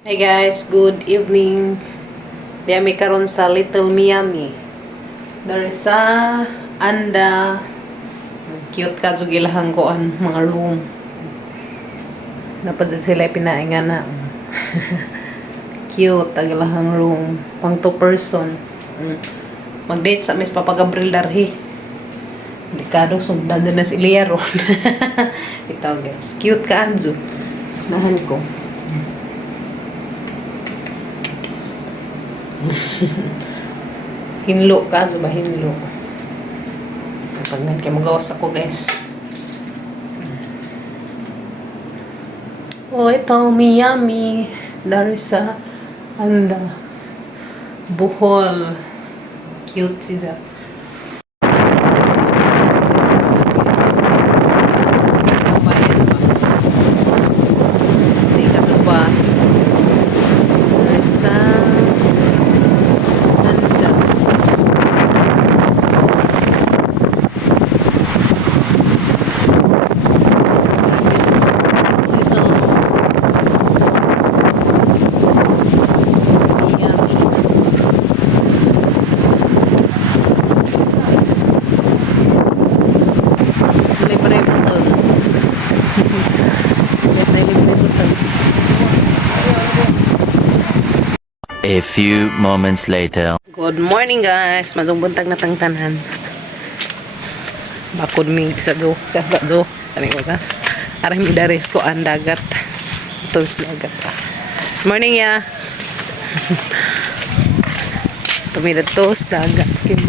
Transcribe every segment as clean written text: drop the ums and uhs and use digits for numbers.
Hi guys, good evening. Di ami karon sa Little Miami. Dari sa anda cute ka jud ilahang kuan mga room. Napadjud sila pinaingan na. Cute ang ilahang room. Pang 2 person. Mag-date sa Miss Papa Gabriel Darhi. Delikado sundan din na si Lia ron. Ito guys, cute ka anjo. Nahan ko. Hinlo ka, so ba hinlo? Pag nga kayo magawas ako guys. Oh, ito Miami. Dari sa anda Bohol. Cute siya. A few moments later. Good morning guys. Mazong buntag na tangtanan. Bakod mi sa do. Ani oras. Aray mi dares ko ang dagat. Ito sa dagat. Morning ya. Tumida to sa dagat. Kim.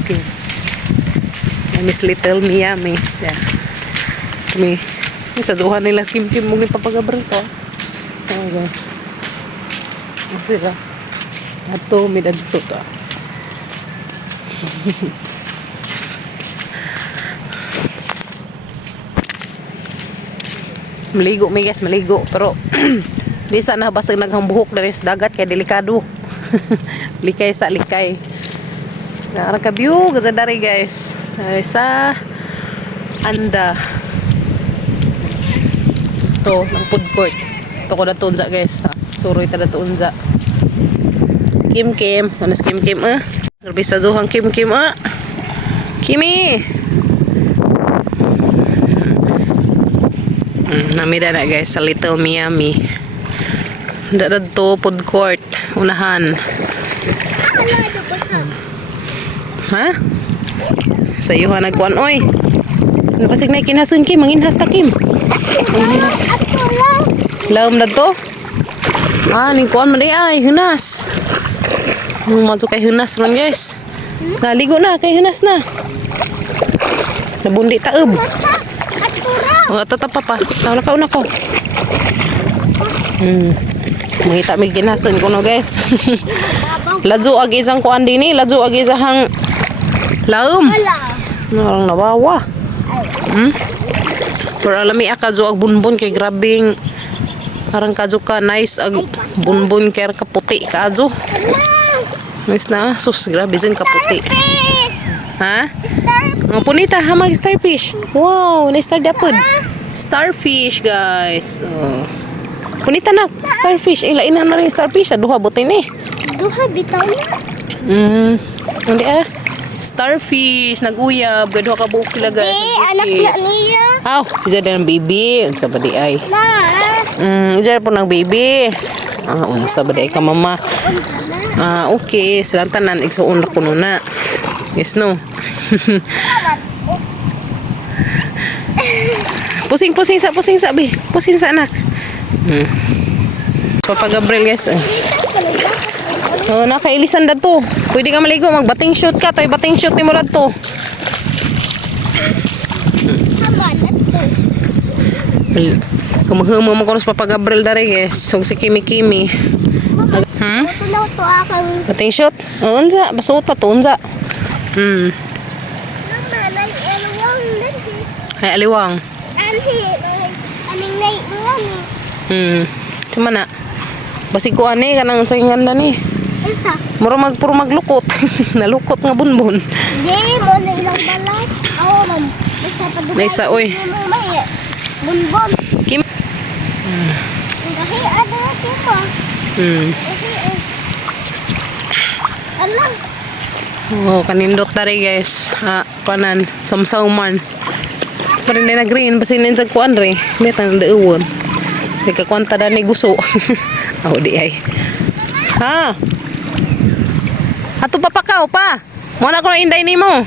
Miss Little Miami. Yeah. Tumi. Sa duhan nila Kim mong ipapagabril to. Oh guys. Sila. Ato midad to. Maligo mi guys, maligo pero di sana basag naghang buhok dari sa dagat kay delikado. Likay sa likay. Nara ka view ganda dari guys. Dari sa anda. To ng food court. To ko dato unja guys. Suroy ta dato unja. Kim, manas Kim Grabe sa zuhang Kim Kimi. Namida na guys sa Little Miami. Dadad to food court. Unahan. Ha? Sa iyo ha nagkuhan oy. Ano pasig na kinasun Kim? Manginhas ta Kim. Laom na to? Ning kuhan man ay hinas. Masuk kay hunas ron guys. Naligo na kay hunas na. Nabundi taeb. Oh, tatap pa. Tawala ka una ko. Mangita mig ginason ko no guys. Ladzo agi sang kuan dinhi, ladzo agi hang laom. Narang nawawa. Pero alami akazo ag bunbun kay grabing parang kazo ka nice ag bunbun kay kaputi kazo. Nice na. Sus, grabe dyan kaputi. Ha? Mga punita, hamag starfish. Wow, na-star dapod. Starfish, guys. Punita na, starfish. Ilain na rin yung starfish. Duha, butin eh. Duha, bitaw na. Hindi starfish, naguyab. Gaduha ka buhok sila, guys. Anak na niya. Aw, isa din ang baby. Unsa ba di ay? Isa po ng baby. Unsa ba di ay ka, mama? Okay. Silang tanan, igsuon na kuno na. Yes, no? Pusing sa, be. Pusing sa, anak. Papa Gabriel, guys. Nakailisan na to. Pwede ka maligo, magbating shoot ka. Tayo bating shoot ni mo na to. Kumuhumo mo ko sa Papa Gabriel dari, guys. So, si Kimi. Ito akang... Bating shoot? Unsa, basuta to, unsa. Mama, may aliwang na. Ay, aliwang. Aning nait mo lang Cuma na. Basig ko ani, kanang sa inganda ni. Isa. Puro maglukot. Nalukot nga bunbun. Hindi, mo na ilang balat. Oo, man. Basta pa doon. May isa, oy. Bunbon. Kim. Kasi ano, tipo. Alam. Oh, kanindot dari guys. Kanan, samsauman. Pa rin na green, basta yun sa kuan rin. Hindi tayo nauwan. Hindi ka kwanta na ni guso. Oh, di ay. Ha? Ato pa pakaw pa. Muna ko na inday ni mo.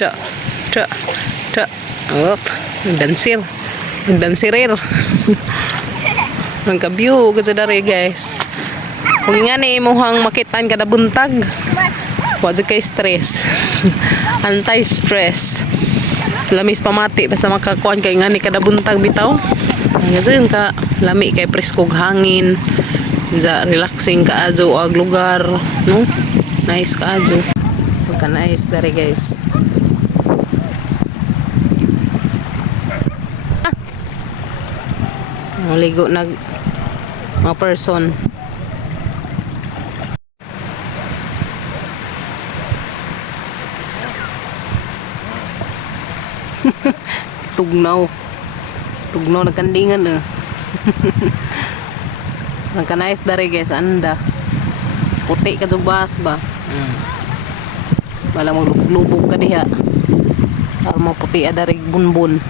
Da. Op, nagdansir. Nagdansirir. Ang kabyo, kasi dari guys. Kung nga ni imuhang makitaan kada buntag, wala kay stress. Anti-stress. Lamis pamati basta makakuan kay nga ni kada buntag bitaw. Kasi yung ka lami kay preskog hangin. Za relaxing ka ajo ag lugar, no? Nice ka ajo. Pagka nice dari guys. Maligo nag mga person. Tugnaw nagkandingan nagkanais dari guys anda puti ka jubas ba wala mo lubog ka diha para maputi dari bunbun.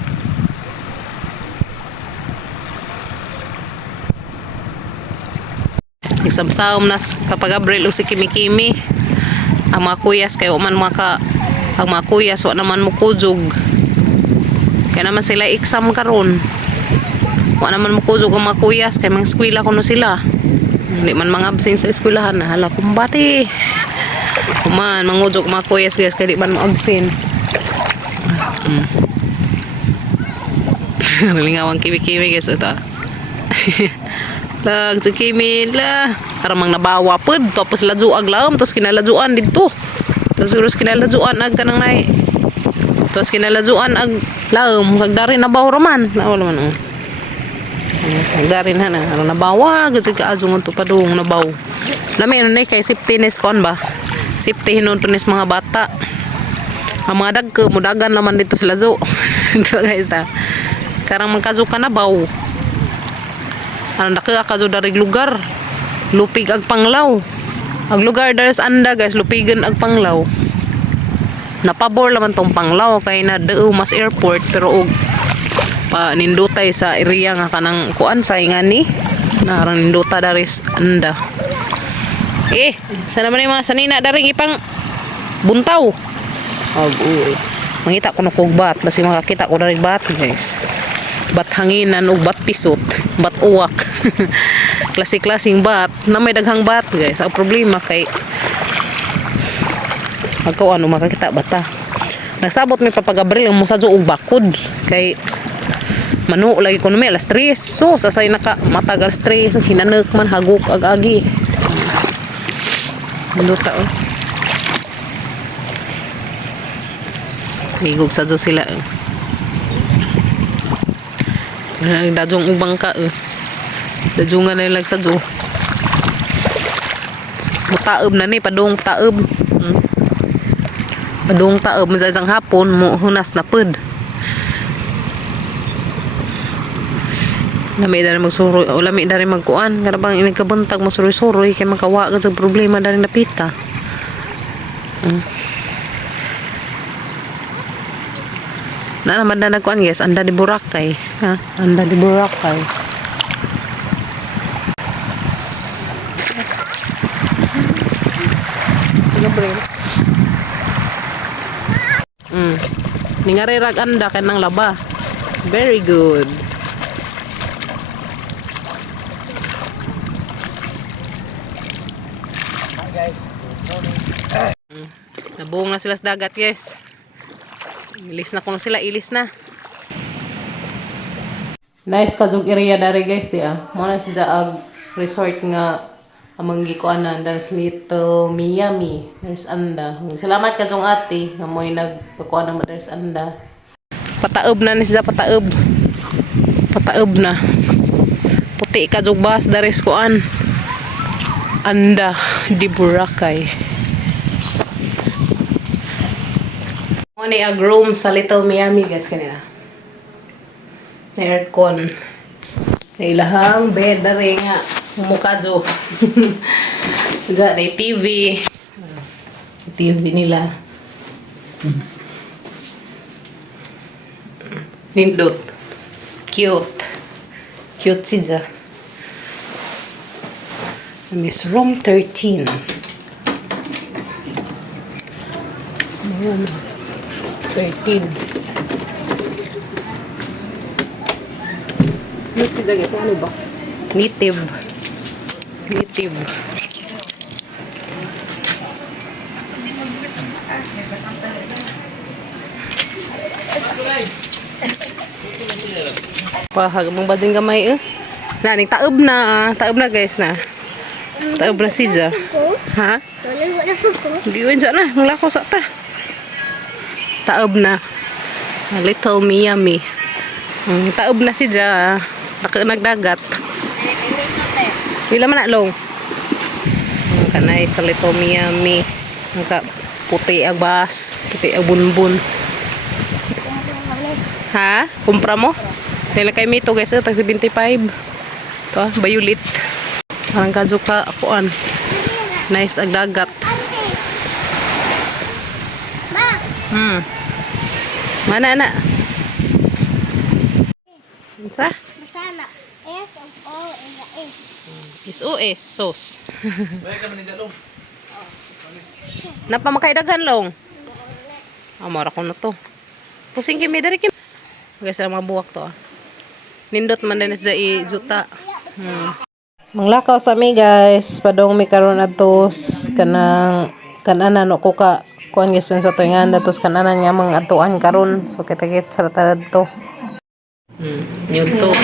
Isabsaom nas kapag Abril o si Kimi-Kimi ang mga kuyas kayo man ang mga kuyas wa naman mo kujog kaya naman sila exam karon wa naman mo kujog ang mga kuyas kaya mga eskwela kuno sila hindi man mga absing sa eskwelahan na hala kumbati kuman mangujog mga kuyas guys kaya di man mo absing lingawang Kimi-Kimi guys ito. Lag si Kimi la karamang nabawa pod tapos lajuag lang tapos kinalajuan dito tapos kinalajuan ag kanang nay tapos kinalajuan ag laom kag dari nabaw raman wala man kag dari na ano nabawa gud ka azong to padung nabaw lami ano nay kay safetyness kon ba safety hinon tunis mga bata ang mga dagko mudagan naman dito sa lajo guys ta karang magkazo ka nabaw ano nakakazo dari lugar lupig ag panglaw ang lugar dari sa anda guys lupigan ag panglaw napabor laman tong panglaw kay na deo mas airport pero og pa nindutay sa area nga kanang kuan sa ingani narang ninduta dari sa anda sana man yung mga sanina daring ipang buntaw uy mangita ko na kog bat basi makakita ko dari bat guys bat hanginan o bat pisot bat uwak klase-klaseng bat na may daghang bat guys ang problema kay magkaw ano makakita bata nagsabot may papag-Abril ang musadyo og bakod kay manu lagi ko may alas 3 so sasay naka matagal stress hinanek man haguk ag-agi luta higog sadyo sila dadjong ubang ka dadjongan na lang sadyo mutaob na ni padung taob padung taob masajang hapon mo hunas na pud lami dari magsuroy o lami dari magkuan karabang inigkabuntag masuroy-suroy kay makawa ka sa problema dari napita na naman na nagkuan guys anda di Boracay ha anda di Boracay ningarirag anda kanang laba very good nabuong na sila sa dagat guys ilis na kuno sila ilis na nice kajog area dari guys dia mo na siya ag resort nga amang gikuanan dan Little Miami there's anda salamat kajong ate nga mo'y nagpakuan na there's anda pataob na ni siya pataob na puti kajog bas dari kuan anda di Boracay ni ag room sa Little Miami guys kanina na aircon Ilahang bed na rin nga. Mumukadyo. Diyan ay TV. TV nila. Nindot. Cute. Cute siya. Miss Room 13. Ayan. 13. Cute siya guys. Ano ba? Native. Native. Pahag mong bajing gamay eh. Naning taob na guys na. Taob na siya. Ha? Diwan dyan na, malako sa ta. Taob na. Little Miami. Taob na siya. Nagdagat. Wala man na long. Kanay sa Little Miami. Naka puti ag bas, puti ag bunbun. Ha? Kumpra mo? Dahil kay Mito guys, tag 75. Ito ah, violet. Parang kadyo ka, akuan. Nice ag dagat. Mana na? Sa? Masana. S of O in the S. SOS, sauce. Napamakaidagan long. Amara ko na to. Pusing kimi dari kim. Guys, ang mga buwak to ah. Nindot man din sa juta. Manglakaw sa mi guys, padong mi karon atos kanang kananan ko ka kuan guys sa tuingan datos kananan nga mga atuan karon so kita-kit sa talad to. YouTube.